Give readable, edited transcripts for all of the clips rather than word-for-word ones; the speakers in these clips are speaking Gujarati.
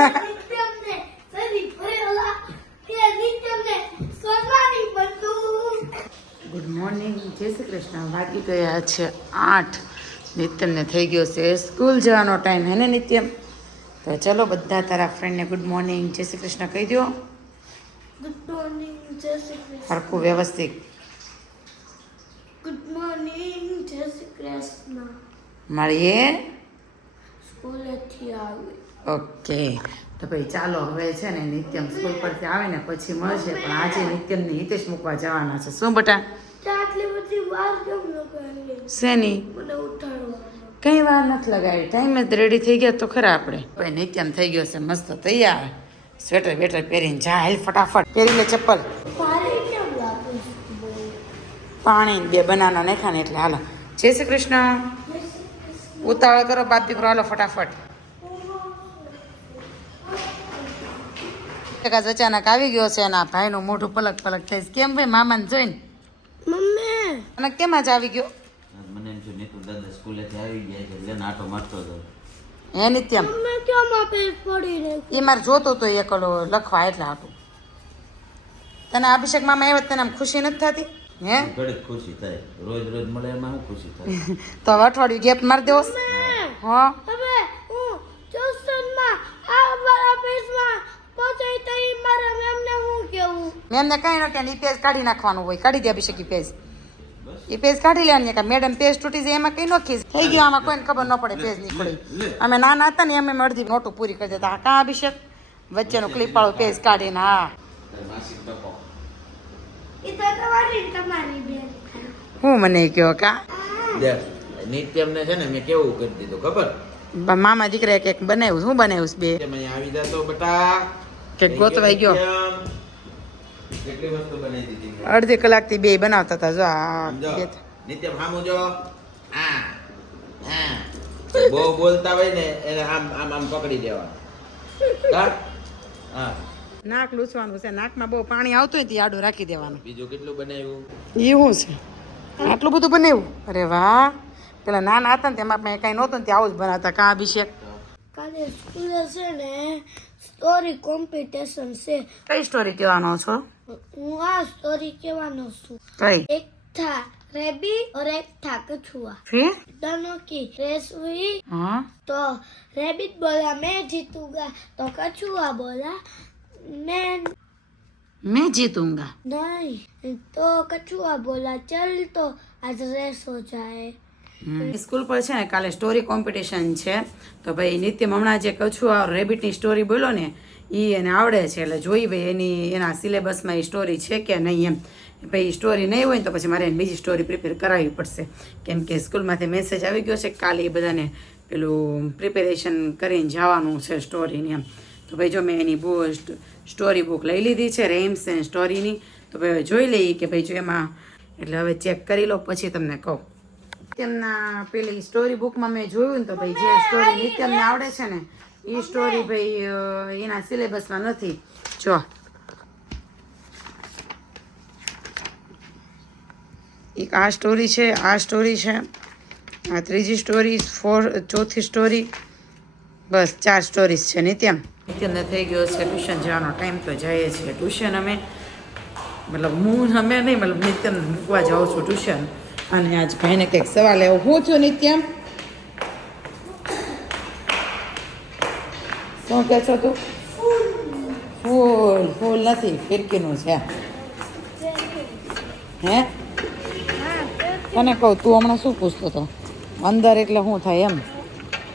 ગુડ મોર્નિંગ, જય શ્રી કૃષ્ણ. વાગી ગયા છે 8. નિત્યમને થઈ ગયો છે સ્કૂલ જવાનો ટાઈમ, હે ને નિત્યમ? તો ચલો બધા તારા ફ્રેન્ડને ગુડ મોર્નિંગ, જય શ્રી કૃષ્ણ કહી દો. ગુડ મોર્નિંગ, જય શ્રી કૃષ્ણ. સરખું વ્યવસ્થિત. ગુડ મોર્નિંગ, જય શ્રી કૃષ્ણ. મળીએ સ્કૂલેથી આવી. ઓકે, તો ભાઈ ચાલો હવે છે ને નિત્યમ સ્કૂલ પરથી આવે ને પછી મળશે. પણ આજે નિત્યમને હિતેશ મૂકવા જવાના છે. શું બટા? આટલી બધી વાર કેમ લગાવી? શેની? મને ઉઠાડવાનો. કઈ વાર નથી લગાવી, ટાઈમ જ રેડી થઈ ગયા તો ખરા આપણે. ભાઈ નિત્યમ થઈ ગયો છે મસ્ત તૈયાર, સ્વેટર બેટર પહેરીને જા, હાલ ફટાફટ પહેરી લે ચપ્પલ. ભારે કેમ લાગે છે? પાણી 2 બનાના નાખ્યા ને એટલે હાલો. જય શ્રી કૃષ્ણ. ઉતાવળ કરો બાપ દીકરો, હાલો ફટાફટ. અચાનક આવી ગયો છે એના ભાઈનું મોઢું પલક પલક થઈ. કેમ ભાઈ મામાને જોઈને? મમ્મી અને કેમ જ આવી ગયો? મને એમ છે નીતુ દાદા સ્કૂલેથી આવી ગયા છે એટલે નાટો મારતો હતો. હે નિત્યમ? મમ્મી કેમ આપે પડી રહી? એ મારે જોતો તો એકલો લખવા એટલે હાટું. તને અભિષેક મામા આવ્યા તને આમ ખુશી નથી થતી? હે ઘડીક ખુશી થાય, રોજ રોજ મળે એમાં શું ખુશી થાય? તો હવે અઠવાડિયું ગેપ મારી દેવો. હા હવે હું ટ્યુશનમાં આ મારા પેજમાં પહોંચાઈ તો ઈ મારા મેમને હું કેવું? મેમને કઈ ન કે પેજ કાઢી નાખવાનું હોય, કાઢી દે અભિષેક પેજ. એ પેજ કાઢી લેવાની કે મેડમ પેજ તૂટી જાય એમાં કઈ નોખી થઈ ગયું. આમાં કોઈને ખબર ન પડે પેજ નીકળી. અમે નાના હતા ને એમ અડધી નોટું પૂરી કરી દેતા. કાં અભિષેક? વચ્ચેનું ક્લિપ વાળું પેજ કાઢીને. હા ઈ તો તમારી બેન. હું મને કહો કા નિત્યમને છે ને મેં કેવું કરી દીધું ખબર? મામા દીકરા એક બનાવ્યું. શું બનાવ્યું? 2 અહીંયા આવી જતો બેટા, કે ગોતવાઈ ગયો. કેટલી વસ્તુ બનાવી દીધી. અડધી કલાકથી 2 બનાવતા હતા. જો આ સમજો બે નિત્યમ હામું જો. હા હા, બહુ બોલતા હોય ને એને આમ આમ આમ પકડી દેવા. હા, નાક લૂછવાનું છે. નાકમાં બહુ પાણી આવતું હોય તો આડું રાખી દેવાનું. બીજું કેટલું બનાવ્યું? એવું છે? આટલું બધું બનાવ્યું? અરે વાહ. પેલા નાના હતા ને તેમાં કઈ નહોતું ને ત્યાં આવું જ બનાવતા. કાં અભિષેક? કાલે સ્કૂલે છે ને સ્ટોરી કોમ્પિટિશન છે. કઈ સ્ટોરી કહેવાનો છો? હું આ સ્ટોરી કહેવાનો છું. કઈ? एक था रेबी और एक था कछुआ. फिर? दोनों की रेस हुई हाँ तो रेबिट बोला मैं जीतूंगा, तो कछुआ बोला मैं जीतूंगा. नहीं, तो कछुआ बोला चल तो आज रेस हो जाए. સ્કૂલ પર છે ને કાલે સ્ટોરી કોમ્પિટિશન છે. તો ભાઈ નિત્યમ હમણાં જે કછુઆ રેબિટની સ્ટોરી બોલ્યો ને એ એને આવડે છે. એટલે જોઈ ભાઈ એના સિલેબસમાં એ સ્ટોરી છે કે નહીં એમ. ભાઈ સ્ટોરી નહીં હોય ને તો પછી મારે બીજી સ્ટોરી પ્રિપેર કરાવવી પડશે. કેમ કે સ્કૂલમાંથી મેસેજ આવી ગયો છે કે કાલે એ બધાને પેલું પ્રિપેરેશન કરીને જવાનું છે સ્ટોરીની એમ. તો ભાઈ જો મેં એની સ્ટોરી બુક લઈ લીધી છે, રેમ્સ એન્ડ સ્ટોરીની. તો ભાઈ હવે જોઈ લઈએ કે ભાઈ જો એમાં એટલે હવે ચેક કરી લો પછી તમને કહું. નિત્યમના પેલી સ્ટોરી બુકમાં મેં જોયું ને તો ભાઈ જે સ્ટોરી નિત્યમને આવડે છે ને એ સ્ટોરી ભાઈ એના સિલેબસમાં નથી. જો એક આ સ્ટોરી છે, આ સ્ટોરી છે, આ ત્રીજી સ્ટોરી, ચોથી સ્ટોરી, બસ 4 સ્ટોરીઝ છે. નિત્યમને થઈ ગયો છે ટ્યુશન જવાનો ટાઈમ. તો જઈએ છીએ ટ્યુશન અમે, મતલબ અમે નહીં, મતલબ નિત્યમને મૂકવા જાઉં છું ટ્યુશન. અને આજ ભાઈને કંઈક સવાલ એવો હું થયું નિત્યમ? શું કહે છો તું? ફૂલ નથી, ફિરકીનું છે. હે તને કહું, તું હમણાં શું પૂછતો હતો? અંદર એટલે શું થાય એમ?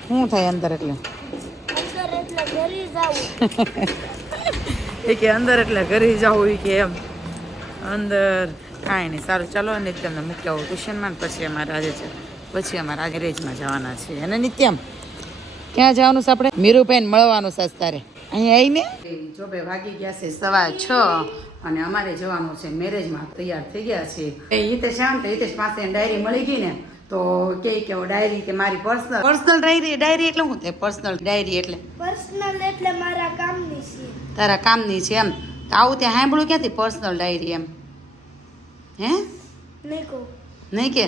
શું થાય અંદર એટલે? એ કે અંદર એટલે ઘરે જવું એ કે એમ. અંદર કાંઈ નહીં. સારું ચાલો નિત્યમને મૂકી આવું ટ્યુશનમાં ને પછી અમારે આજે રેજમાં જવાના છીએ. અને નિત્યમ ક્યાં જવાનું છે આપણે? મીરુભાઈને મળવાનું છે તારે. અહીંયા આવીને જો ભાઈ વાગી ગયા છે 6:15 અને અમારે જવાનું છે મેરેજમાં. તૈયાર થઈ ગયા છે. હિતેશ આવે ને હિતેશ પાસે ડાયરી મળી ગઈ ને તો કે ડાયરી કે મારી પર્સનલ ડાયરી એટલે શું થાય? પર્સનલ ડાયરી એટલે મારા કામની છે. તારા કામની છે એમ? તો આવું ત્યાં સાંભળ્યું ક્યાંથી પર્સનલ ડાયરી એમ? હે નહીં કહું. નહીં કે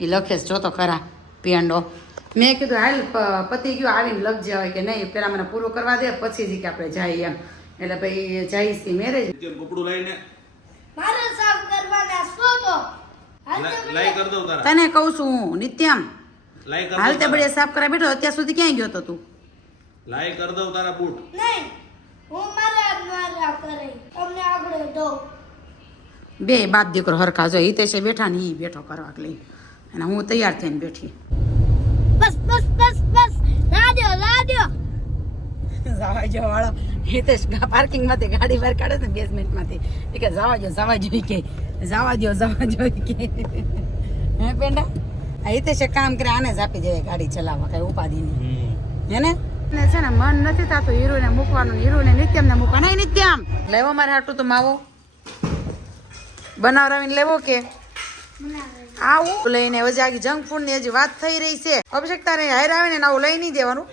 એ લખે જો તો ખરા પેંડો. મેં કીધું હાલ પતિ ગયો આવીને લગજે હોય કે નહીં પેલા મને પૂરું કરવા દે પછી જ કે આપણે જઈએ એમ એટલે ભાઈ જઈશ મેરેજ કપડું લઈને મારે સાફ કરવાના છો તો લાઈ કરી દઉં તારા તને કહું છું હું નિત્યમ લાઈ કરી હાલ તે બળે સાફ કરા બેઠો અત્યાર સુધી ક્યાં ગયો તો તું લાઈ કરી દઉં તારા બૂટ નહીં હું મારા કરે તમને આગળ દઉં બે બાપ દીકરો હરખા જો હિતેશે બેઠા ને ઈ બેઠો કરવા લઈ અને હું તૈયાર થઈને બેઠી બસ બસ બસ બસ રાડ્યો જવા જો વાળો હિતેશ પાર્કિંગ માંથી ગાડી બહાર કાઢે ને બેઝમેન્ટ માંથી એ કે જવા જો કે જવા દો કે હે પેંડા આ હિતેશે કામ કરે આને જ આપી દેવાય ગાડી ચલાવવા કઈ ઉપાધિ નહીં હે ને છે ને મન નથી થતું હીરુને મૂકવાનું હીરુને નિત્યમને મૂકવાનું નહીં નિત્યમ લેવો મારે હાટું તો માવો બનાવરાવીને લેવો કે આવું લઈને હજી આગી જંક ફૂડ ની હજી વાત થઈ રહી છે અભિષેક તારે હાર આવે ને આવું લઈ નહીં દેવાનું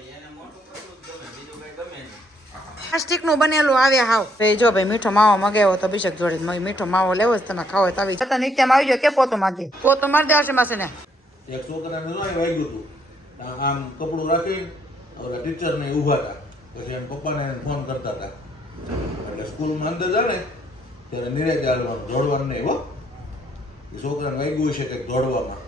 પ્લાસ્ટિક નું બનેલું આવે હાવ જો ભાઈ મીઠો માવો મગાવ્યો તો અભિષેક જોડે મીઠો માવો લેવો જ તમે ખાવો તો આવી જતા નિત્યમાં આવી જાવ કે પોતો મારી દેવાશે માસે ને એક છોકરાને નોય વાગ્યું હતું આમ કપડું રાખી ટીચર ને ઉભા હતા પછી એમ પપ્પાને ફોન કરતા હતા એટલે સ્કૂલમાં અંદર જાણે ત્યારે નિરાતે હાલવાનું દોડવાનું નહીં હો એ છોકરાને વાગ્યું છે કંઈક દોડવામાં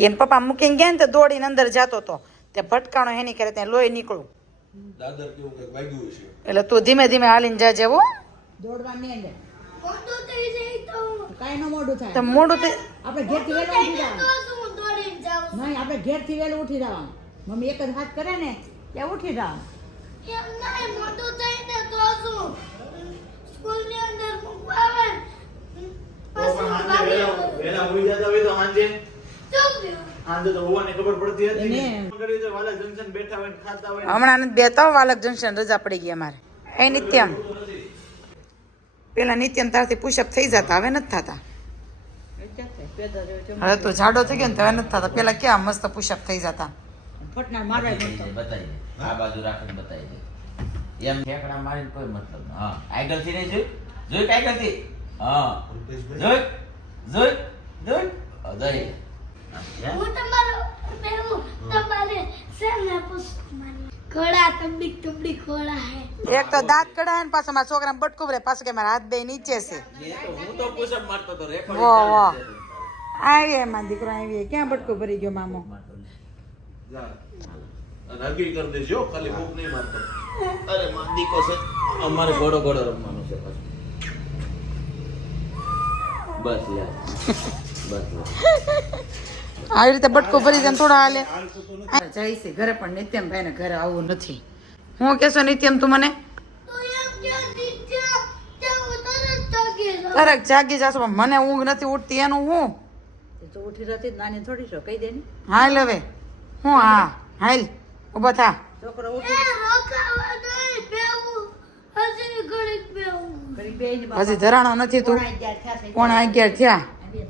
એને પપ્પા મૂકીને ગયા ને તો દોડીને અંદર જતો હતો તે ભટકાણો હેની કરે ત્યાં લોહી નીકળું દાદર કેવું કંઈક વાગ્યું છે એટલે તું ધીમે ધીમે હાલીને જાજે હો દોડવા નહીં અંદર મોટું થઈ જાય તો કાંઈ ન મોડું થાય તો મોડું તે આપણે ઘેરથી વહેલું ઉઠી તો જવાનું શું દોડીને જાઉં નહીં આપણે ઘેરથી વહેલું ઉઠી જવાનું મમ્મી એક જ હાથ કરે ને ત્યાં ઉઠી જવાનું એમ નહીં મોટું થઈને તો શું સ્કૂલની અંદર મૂકવા આવે વેલા હોઈ જતા હોય તો સાંજે ચૂપ સાંજે તો હોવાની ખબર પડતી હતી એને કરી તો વાલા જંકશન બેઠા હોય ને ખાતા હોય હમણાં નથી બેતા વાલક જંકશન રજા પડી ગઈ અમારે એ નિત્યમ પેલા નિત્યમ તારથી પુશઅપ થઈ જતા હવે નથી થતા હવે તું જાડો થઈ ગયો ને તો હવે નથી થતા પેલા ક્યાં મસ્ત પુશઅપ થઈ જતા ફટના મારે બતાવી દે આ બાજુ રાખીને બતાવી દે એમ ઠેકડા મારીને કોઈ મતલબ નહીં. હા આગળથી નહીં જોઈ આગળથી હા જોઈ દઈ હું તમારો બેહું તમારે સામે પૂછવાની ઘોડા તબડી ઘોડા હે એક તો દાંત કઢાય ને પાછો મારા છોકરા બટકું ભરે પાછું કે મારા હાથ બે નીચે છે હું તો પુશઅપ મારતો તો રેકોર્ડ વો વો આવી એમાં દીકરો આવી ક્યાં બટકું ભરી ગયો મામો નક્કી કરી દેજો ખાલી ભૂખ નહીં મારતો અરે માં દીકો છે અમારે ઘોડો રમવાનો છે પાછું. બસ યાર આવી રીતે બટકું ભરી જાય થોડા હાલે જાય છે ઘરે પણ નિત્યમ ભાઈ ને ઘરે આવું નથી હું કેશો નિત્યમ તું મને તો એમ કે દીકરા જાવ તરત જાગી જાવ તરક જાગી જાશો પણ મને ઊંઘ નથી ઉઠતી એનું હું તો ઉઠી રહેતી નાની થોડી છો કહી દે ને હાલ હવે હું હા હાલ ઉભા થા છોકરો એ ઉઠી રોકાવા નહીં બેહું હજી ઘડીક બેહું કરી બે ને હજી ધરાણો નથી તું પોણા 11 થયા છે. 11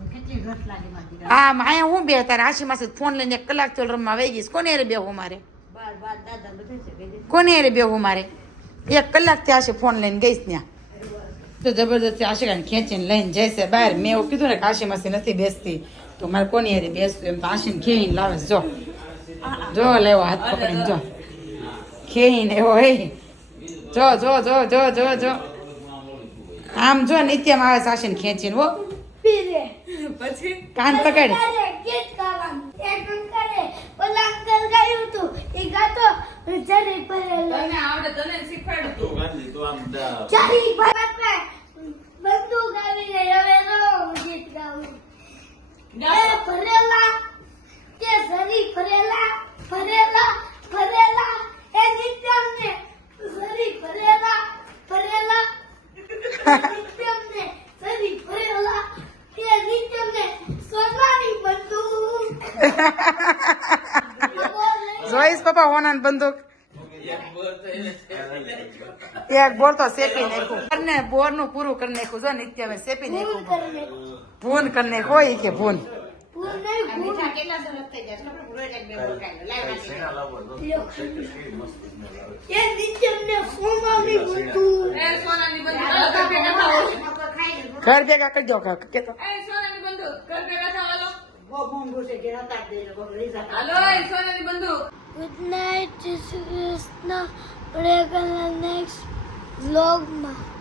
થયા કેટલી રસ લાગી મારી દીકરા આ માયા હું બે તારે આશી માસે ફોન લઈને 1 કલાક ચોલ રમવા વહી ગઈશ કોને હારે બેહું મારે બાર દાદા બધે છે કહી દે કોને હારે બેહું મારે 1 કલાક થી આશી ફોન લઈને ગઈશ ત્યાં તો જબરદસ્તી આશિકાને ખેંચીને લઈને જાય છે બહાર મેં એવું કીધું ને કે આશી માસી નથી બેસતી તો મારે કોની હારે બેસતું એમ તો આશીને ખેઈને લાવે છે. જો લેવો હાથ પકડીને જો ખેઈને એવો હે જો આમ જો નિત્યમ આવે છે આશીને ખેંચીને હો પીરે કાન પકડ ગીત ગાવાનું એક અંકલે ઓલા અંકલ ગાયું હતું એ ગાતો જરી ભરેલો તું ગાંધી તું આમ જરી ભરે બંદૂક આવી ગઈ હવે તો ગીત ગાવું એ ભરેલા કે જરી ભરેલા એ નિત્યમને જરી ભરેલા નિત્યમને જરી ભરેલા કે નિત્યમને સોનાની બંદૂક જોઈશ પપ્પા હોનાન બંદૂક એક બોર તો સેપી નાખ્યું કરને બોર નું પૂરું કરી નાખ્યું જો નિત્યમે સેપી નાખ્યું ભૂન કરી નાખ્યું હોય કે ભૂન એ નિત્યમને સોનાની બંદૂક ઘર ભેગા કરી દો કે તો બહુ મોંઘું છે કે હતા જ દે બહુ લઈ જતા હાલો એ સોનાની બંદૂક ગુડ નાઇટ જય શ્રી કૃષ્ણ મળીએ કાલના નેક્સ્ટ વ્લોગમાં